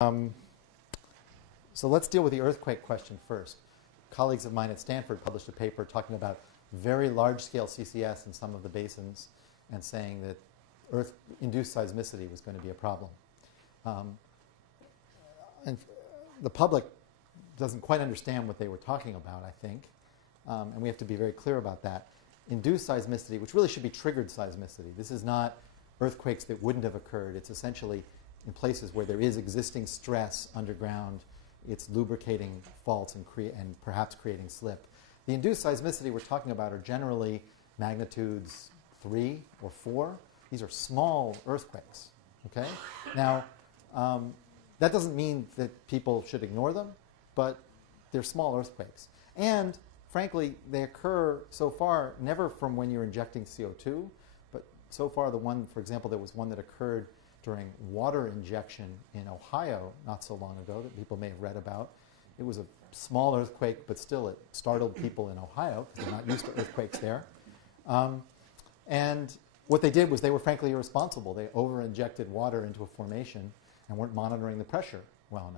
Um, so let's deal with the earthquake question first. Colleagues of mine at Stanford published a paper talking about very large-scale CCS in some of the basins and saying that Earth-induced seismicity was going to be a problem. And the public doesn't quite understand what they were talking about, I think, and we have to be very clear about that. Induced seismicity, which really should be triggered seismicity. This is not earthquakes that wouldn't have occurred. It's essentially in places where there is existing stress underground. It's lubricating faults and perhaps creating slip. The induced seismicity we're talking about are generally magnitudes 3 or 4. These are small earthquakes. Okay? Now, that doesn't mean that people should ignore them, but they're small earthquakes. And frankly, they occur so far never from when you're injecting CO2, but so far the one, for example, there was one that occurred during water injection in Ohio not so long ago that people may have read about. It was a small earthquake, but still it startled people in Ohio because they're not used to earthquakes there. And what they did was they were frankly irresponsible. They over-injected water into a formation and weren't monitoring the pressure well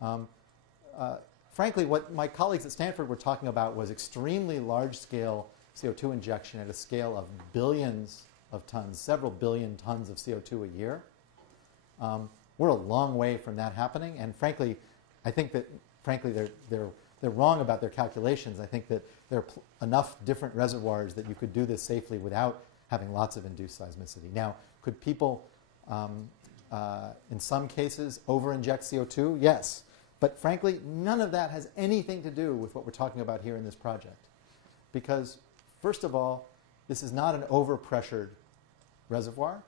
enough. Frankly, what my colleagues at Stanford were talking about was extremely large-scale CO2 injection at a scale of billions of tons, several billion tons of CO2 a year. We're a long way from that happening, and frankly, I think that they're wrong about their calculations. I think that there are enough different reservoirs that you could do this safely without having lots of induced seismicity. Now, could people, in some cases, over-inject CO2? Yes. But frankly, none of that has anything to do with what we're talking about here in this project. Because, first of all, this is not an overpressured reservoir.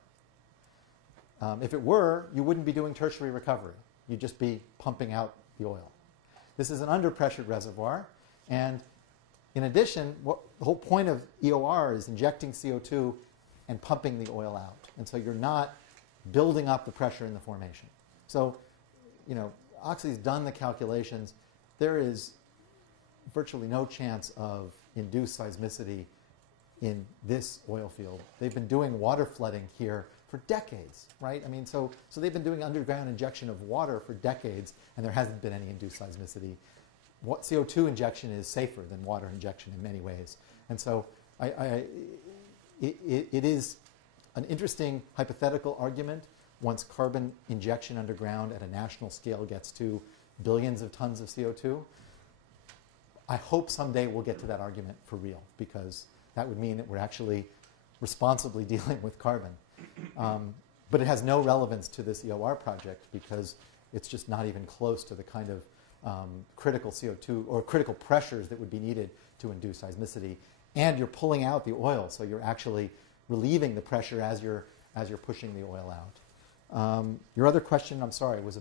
If it were, you wouldn't be doing tertiary recovery. You'd just be pumping out the oil. This is an underpressured reservoir. And in addition, the whole point of EOR is injecting CO2 and pumping the oil out. And so you're not building up the pressure in the formation. So, you know, Oxy's done the calculations. There is virtually no chance of induced seismicity in this oil field. They've been doing water flooding here for decades, right? I mean, so they've been doing underground injection of water for decades, and there hasn't been any induced seismicity. CO2 injection is safer than water injection in many ways. And so it is an interesting hypothetical argument once carbon injection underground at a national scale gets to billions of tons of CO2. I hope someday we'll get to that argument for real, because that would mean that we're actually responsibly dealing with carbon. But it has no relevance to this EOR project because it's just not even close to the kind of critical CO2 or critical pressures that would be needed to induce seismicity. And you're pulling out the oil, so you're actually relieving the pressure as you're pushing the oil out. Your other question, I'm sorry, was